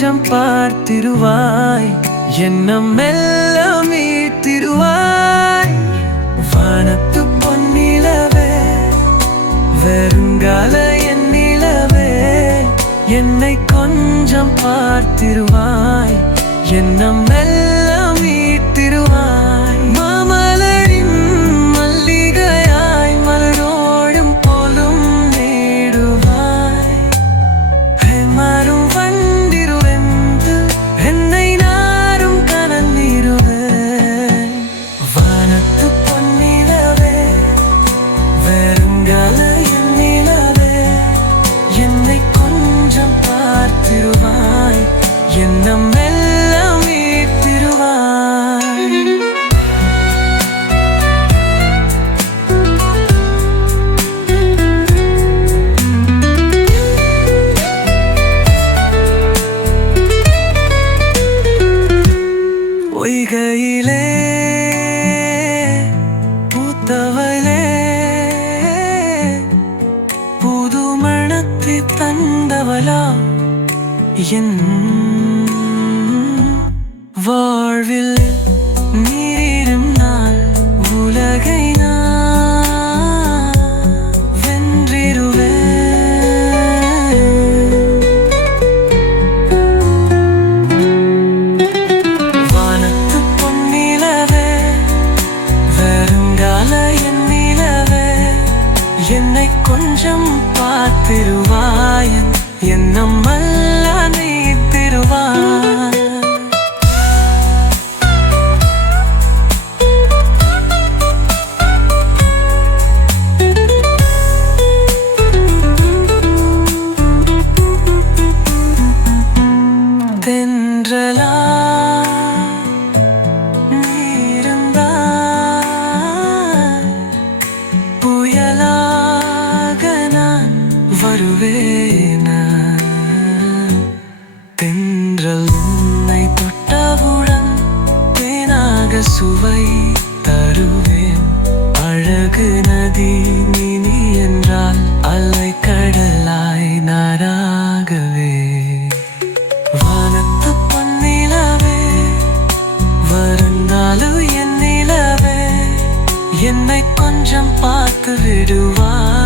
கொஞ்சம் பார்த்திருவாய், எண்ணம் மெல்ல மீட்டிருவாய். வானத்து பொன்னிலவே, வருங்கால என் நிலவே, என்னை கொஞ்சம் பார்த்திருவாய், எண்ணம் மெல்ல மீட்டிருவாய். மாமலரின் மல்லிகையாய் மலரோடும் போலும் நீடுவாய். மாறும் வண்டிருவென்று என்னை நாரும் கனந்திருவே. வானத்து பொன்னிலவே, வருங்கால என் நிலவே, என்னை கொஞ்சம் பார்த்திருவாய், எண்ணம் மெல்ல மீட்டிருவாய். பொய்கையிலே பூத்தவளே, புது மணத்தை தந்தவளா, என் வாழ்வில் நீரிடும் நாள் உலகை நான் வென்றிருவேன். வானத்து பொன்னிலவே, வருங்கால என் நிலவே, என்னை கொஞ்சம் பார்த்திருவாய், எண்ணம் அல்ல நீத்திருவாய். தென்றலா நீருந்தாய், புயலாக நான் வருவேனா. தென்றல் உன்னை தொட்டவுடன் தேனாக சுவை தருவேன். அழகு நதி நீ என்றால் அலை கடலாய் நானாகவே. வானத்து பொன்னிலவே, வருங்கால என் நிலவே, என்னை கொஞ்சம் பார்த்து விடுவாய்,